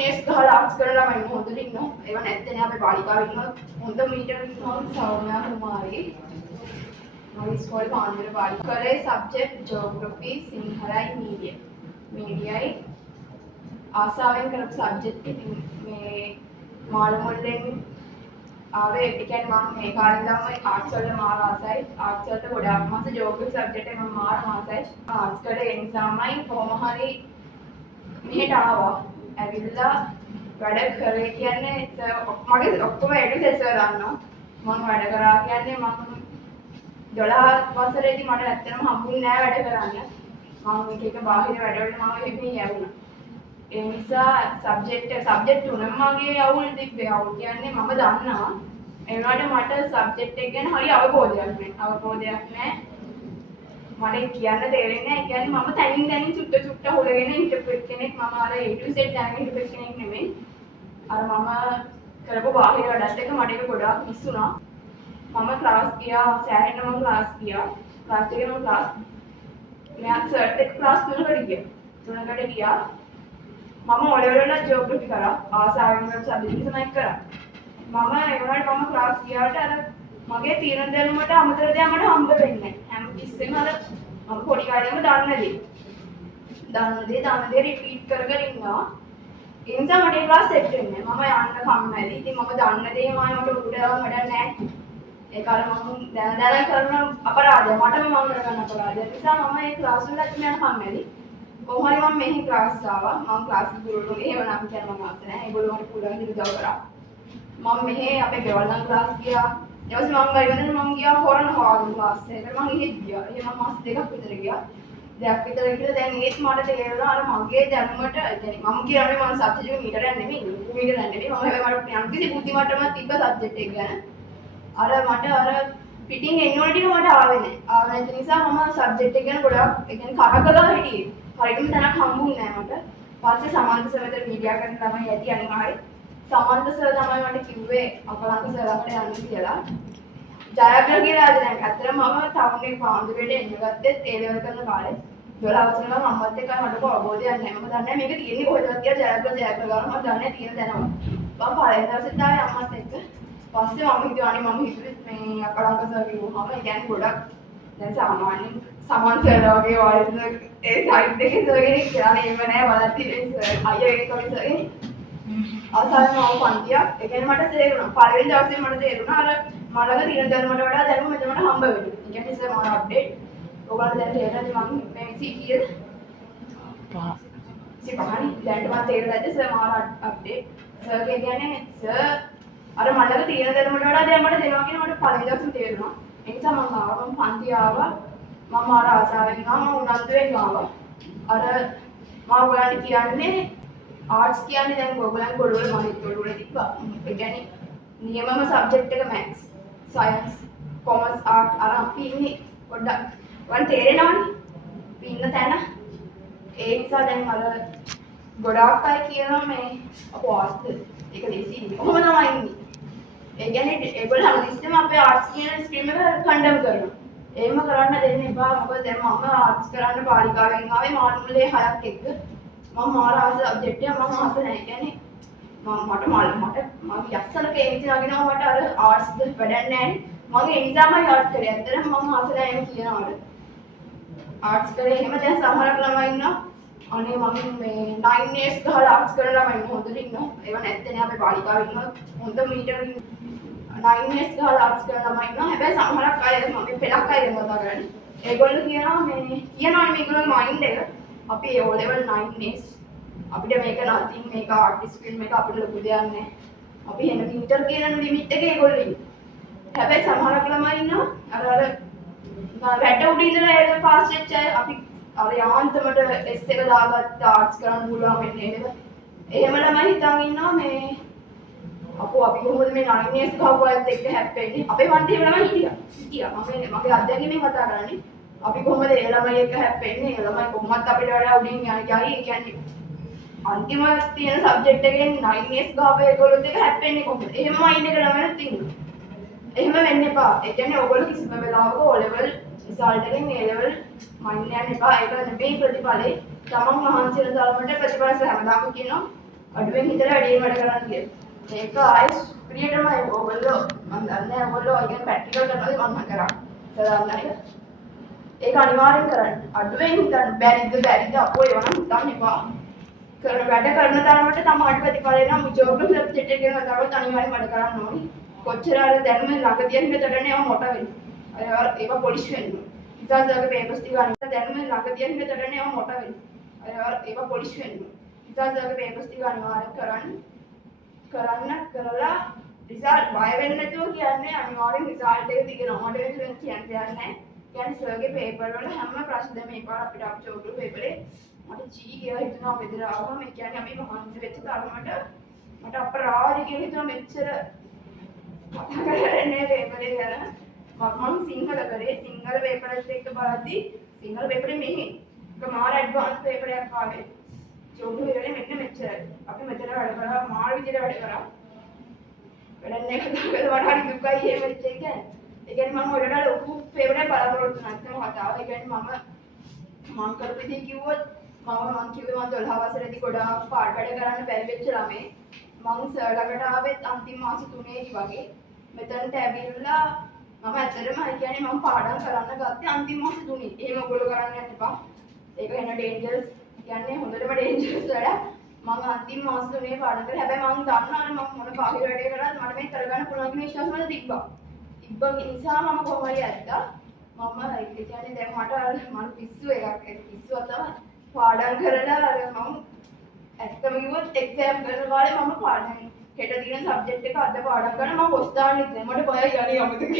years ගහලා arts කරන ළමයි හොඳට ඉන්නවා. ඒව නැත්නම් අපේ පාලිකාවේ ඉන්නවා. හොඳ මීටර් ඉන්නවා සෞම්‍යා කුමාරි. මගේ ඉස්කෝලේ පාන්දර පාලිකාවේ කරේ සබ්ජෙක්ට් ජියෝග්‍රැෆි සිංහලයි මීඩියයි ආසාවෙන් කරපු සබ්ජෙක්ට් ඉතින් මේ මාළු මුල්ලෙන් ආවේ ඒ කියන්නේ මම මේ කාලේ ඉඳන්ම ආර්ට්ස් වල මාර ආසයි. ආර්ට්ස් වලට ගොඩාක් මාස ජියෝග්‍රැෆි සබ්ජෙක්ට් එක මම මාර ආසයි. ආර්ට්ස් කරේ ඒ නිසාමයි කොහොම හරි මෙහෙට ආවා. ඇවිල්ලා වැඩ කරේ කියන්නේ මගේ ඔක්කොම එඩිටර්ස් දන්නවා. මම වැඩ කරා කියන්නේ මම 12 වසරේදී මට ඇත්තටම හම්බුනේ නෑ වැඩ කරන්න. මම එක බාහිර වැඩවලට මම එන්නේ යවුණා. ඒ නිසා සබ්ජෙක්ට් තුනම මගේ යවුල් තිබ්බේ. යවුල් කියන්නේ මම දන්නවා. ඒ වුණාට මට සබ්ජෙක්ට් එක ගැන හරි අවබෝධයක් නෑ. මට කියන්න තේරෙන්නේ නැහැ. ඒ කියන්නේ මම තනින් චුට්ට හොලගෙන හිටපු කෙනෙක්. මම අර A to Z දැනගෙන හිටපු කෙනෙක් නෙමෙයි. අර මම කරපු බාහිර වැඩත් එක මට ඒක ගොඩාක් මිස් වුණා. මම ක්ලාස් ගියා. සෑහෙන මම ක්ලාස් ගියා. ක්ලාස් එකේ මම ක්ලාස් මෙයා සර්ට් එක ක්ලාස් 3කට ගියා. මම ඔලෙවල් වල ජියෝග්‍රැෆි කරා. ආසාවෙන් කරපු සබ්ජෙක්ට් තමයි කරා. මම ඒ වුණාට මම ක්ලාස් ගියාට අර මගේ තීරණ දැනුමට අමතර දෙයක් මට හම්බ වෙන්නේ නැහැ. හැම තිස්සෙම අර මම පොඩි කාලේම දන්න දේ රිපීට් කර ඉන්නවා. ඒ නිසා මට ඒ ක්ලාස් සෙට් වෙන්නේ නැහැ. මම යන්න කම්මැලි. ඉතින් මම දන්න දේ මට උඩ වැඩක් නැහැ. ඒක අර මම දැන කරන අපරාධය. මටම මම කරන අපරාධය. ඒ නිසා මම ඒ ක්ලාස් වලට යන්න කම්මැලි. කොහොම හරි මම මෙහි ක්ලාස් ආවා. මම ක්ලාස් ගුරුවරුන්ගේ එහෙම නම් කියන මම ආස නැහැ. ඒගොල්ලෝ මට පුළුවන් විදිහට උදව් කරා. මම මෙහි අපේ ගෙවල් නම් ක්ලාස් ගියා. ඊට පස්සේ මම ගිහින් මම ගියා හොරන හොයාගෙන ක්ලාස් එකකට. මම එහෙත් ගියා. එහෙම මම මාස දෙකක් විතර ගියා. දෙකක් විතර ගිහලා දැන් ඒත් මට තේරෙනවා අර මගේ දැනුමට يعني මම කියන්නේ මම සබ්ජෙක්ට් මීටරයක් නෙමෙයි. මීටරයක් නෙමෙයි. මම හැබැයි මට යම්කිසි බුද්ධිමට්ටමක් තිබ්බ සබ්ජෙක්ට් එක ගැන. අර මට අර පිටින් එන්න ඕන ටික මට ආවේ නැහැ. ආවේ නැති නිසා මම සබ්ජෙක්ට් එක ගැන ගොඩාක් يعني කරකලා හිටියේ. හරියටම තැනක් හම්බුන්නේ නැහැ මට. පස්සේ සමන්ත සර්වතර මීඩියා කරන ළමයි යටි අනිවාර්යයෙන් සමන්ත සර් තමයි මට කිව්වේ අපලංක සර් ළඟට යන්න කියලා. ජයග්‍රහ කියලා දැන් අතරම මම ටවුන් එකේ පාන්දුරේට එන්න ගත්තෙත් ඒ ලෙවල් කරන කාලේ 12 වසර නම් අම්මත් එක්ක මට අවබෝධයක් නැහැ. මම දන්නේ මේක තියෙන්නේ කොහෙද කියලා ජයග්‍රහ ගන්න මම දන්නේ තියෙන දැනම. මම පළවෙනි දවසෙත් ආවේ අම්මත් එක්ක. පස්සේ මම හිතුවා මම හිතුවේ මේ අපලංක සර් කිව්වම ඒ කියන්නේ ගොඩක් දැන් සාමාන්‍යයෙන් සමන් සර් වගේ වයිස් ඒ සයිඩ් එකේ සර් කෙනෙක් කියලා නෙමෙයි නෑ බලත් ඉන්නේ අයියා කෙනෙක් වගේ සර් කෙනෙක්. ආසාවෙන් මම පන්තියක් ඒ කියන්නේ මට තේරුණා. පළවෙනි දවසේ මට තේරුණා අර මලක තියෙන දැනුමට වඩා දැනුම මෙතන මට හම්බ වෙනවා. ඒ කියන්නේ සර් මම අප්ඩේට්. ඔයගොල්ලෝ දැන් තේරෙනවද මම මේ කීයද? 5. දැන් මම තේරෙලාද සර් මම අප්ඩේට්. සර් කියන්නේ සර් අර මලක තියෙන දැනුමට වඩා දැන් මට දෙනවා කියන මට පළවෙනි දවසේ තේරුණා. ඒ නිසා මම ආවා. මම පන්ති ආවා. මම අර ආසාවෙන් ආවා. මම උනන්දුවෙන් ආවා. අර මම ඔයාලට කියන්නේ ආර්ට්ස් කියන්නේ දැන් ඔයගොල්ලන් ගොඩවල මම හිතුවල තිබ්බා. ඒ කියන්නේ නියමම සබ්ජෙක්ට් එක මැත්ස්, සයන්ස්, කොමර්ස්, ආර්ට් අර අපි ඉන්නේ පොඩ්ඩක් වන් තේරෙනවනේ. අපි ඉන්න තැන. ඒ නිසා දැන් අර ගොඩාක් අය කියනවා මේ අපෝ ආර්ට්ස් ඒක ලේසි. කොහොම තමයි ඉන්නේ. ඒ කියන්නේ ඒගොල්ලෝ හැමතිස්සෙම අපේ ආර්ට්ස් කියන ස්ට්‍රීම් එක කන්ඩම් කරනවා. එහෙම කරන්න දෙන්න එපා. මොකද දැන් මම ආර්ට්ස් කරන්න පාලිකාවෙන් ආවේ මානුලේ 6ක් එක්ක. මම මාර ආස සබ්ජෙක්ට් එක මම ආස නැහැ. කියන්නේ මට මගේ යස්සලක ඒ විදිහ නගිනවා මට අර ආර්ට්ස් ද වැඩක් නැහැ. මම ඒ නිසාමයි ආර්ට් කරේ. ඇත්තටම මම ආස නැහැ එහෙම කියනවාට. ආර්ට්ස් කරේ එහෙම දැන් සමහරක් ළමයි ඉන්නවා. අනේ මම මේ 9 years ගහලා ආර්ට්ස් කරන ළමයි හොඳට ඉන්නවා. ඒව නැත්නම් අපේ පාලිකාවේ ඉන්නවා. හොඳ මීටර් 9 years ගහලා ආර්ට්ස් කරන ළමයි ඉන්නවා. හැබැයි සමහරක් අය මගේ පෙළක් අය ගැන කතා කරන්නේ. ඒගොල්ලෝ කියනවා මේගොල්ලෝ මයින්ඩ් එක අපි ඒ O level 9 years අපිට මේක නතින් මේක ආර්ට් ඩිසිප්ලින් මේක අපිට ලොකු දෙයක් නෑ. අපි එන මීටර් කියන ලිමිට් එකේ ඒගොල්ලෝ ඉන්නේ. හැබැයි සමහරක් ළමයි ඉන්නවා අර වැට උඩ ඉඳලා ඒක පාස් වෙච්ච අය අපි අර යාන්තමට S එක දාගත්ත ආර්ට්ස් කරන්න පුළුවන් වෙන්නේ නේද? එහෙම ළමයි හිතන් ඉන්නවා මේ අපෝ අපි කොහොමද මේ 9 years ගහපු අයත් එක්ක හැප්පෙන්නේ? අපේ වන්දියේ ළමයි හිටියා. මගේ අත්දැකීමෙන් කතා කරන්නේ. අපි කොහොමද ඒ ළමයි එක්ක හැප්පෙන්නේ? ඒ ළමයි කොහොමත් අපිට වඩා උඩින් යයි කියන්නේ අන්තිම තියෙන සබ්ජෙක්ට් එකෙන් 9 years ගහපු ඒගොල්ලොත් එක්ක හැප්පෙන්නේ කොහොමද? එහෙම මයින්ඩ් එක ළමයින්ට තියෙනවා. එහෙම වෙන්න එපා. ඒ කියන්නේ ඔයගොල්ලෝ කිසිම වෙලාවක O level රිසල්ට් එකෙන් A level මයින්ඩ් යන්න එපා. ඒක නෙමෙයි ප්‍රතිඵලේ. තමන් මහන්සි වෙන තරමට ප්‍රතිඵල හැමදාම කියනවා අඩුවෙන් හිතලා වැඩි වැඩ කරන්න කියලා. මේක ආයෙත් ප්‍රියටමයි ඕගොල්ලෝ මම දන්නේ ඕගොල්ලෝ අයියන් ප්‍රැක්ටිකල් කරනවාද මම කරා. සදාන්නයි. ඒක අනිවාර්යෙන් කරන්න. අඩුවෙන් හිතන්න බැරිද අපෝ ඒවා නම් හිතන්න එපා. කරන වැඩ කරන තරමට තමයි ප්‍රතිඵල එනවා. ජෝග්‍රෆි සබ්ජෙක්ට් එකේ කරන තරමට අනිවාර්යෙන් වැඩ කරන්න ඕනි. කොච්චර අර දැනුම ළඟ තියෙන විතරනේ ඒවා මොට වෙන්නේ. අර ඒවා පොලිෂ් වෙන්නේ. ඉතින් පේපර්ස් ටික අනිත් දැනුම ළඟ තියෙන විතරනේ ඒවා මොට වෙන්නේ. අර ඒවා පොලිෂ් වෙන්නේ. ඉතින් පේපර්ස් ටික අනිවාර්යෙන් කරලා රිසල්ට් බය වෙන්නේ නැතුව කියන්නේ අනිවාර්යෙන් රිසල්ට් එක දිගනවා. මට වෙන කියන්න දෙයක් නැහැ. කියන්නේ සර්ගේ පේපර් වල හැම ප්‍රශ්න මේ පාර අපිට අපේ ජෝග්‍රෆි පේපරේ මට ජී කියලා හිතනවා බෙදර ආවම ඒ කියන්නේ අපි මහන්සි වෙච්ච තරමට මට අපරාධ කියලා හිතනවා මෙච්චර කතා කරන්නේ පේපරේ ගැන මම සිංහල කරේ සිංහල පේපරත් එක්ක බලද්දි සිංහල පේපරේ මෙහි මාර ඇඩ්වාන්ස් පේපරයක් ආවේ ජෝග්‍රෆි වලේ මෙන්න මෙච්චරයි අපි මෙතන වැඩ කරා මාර විදිහට වැඩ කරා වැඩන්නේ කතා කරලා වඩා දුකයි එහෙම වෙච්ච එක ඒ කියන්නේ මම ඔයාලට ලොකු පේපරයක් බලාපොරොත්තු නැත්නම් කතාව ඒ කියන්නේ මම කරපු විදිහ කිව්වොත් මම කිව්වේ මම 12 වසරේදී ගොඩාක් පාඩ වැඩ කරන්න බැරි වෙච්ච ළමයි. මම සර්ලකට ආවෙත් අන්තිම මාස 3 වගේ. මෙතනට ඇවිල්ලා මම ඇත්තටම කියන්නේ මම පාඩම් කරන්න ගත්තේ අන්තිම මාස 3. එහෙම ඔයගොල්ලෝ කරන්න යන්න එපා. ඒක වෙන ඩේන්ජරස් කියන්නේ හොඳටම ඩේන්ජරස් වැඩ. මම අන්තිම මාස 3 පාඩම් කරා. හැබැයි මම දන්නවා මම මොන බාහිර වැඩේ කරත් මට මේක කරගන්න පුළුවන් කියන විශ්වාසය මට තිබ්බා. තිබ්බ නිසා මම කොහොම හරි ඇත්තා. මම ඒ කියන්නේ දැන් මට පිස්සු එකක් පිස්සුවක් තමයි. පාඩම් කරලා අර මම ඇත්තම කිව්වොත් එක්සෑම් කරන කාලේ මම පාඩම් හෙට තියෙන සබ්ජෙක්ට් එක අද පාඩම් කරන මම හොස් දාන්න ඉන්නේ මට බයයි යන්නේ අමතක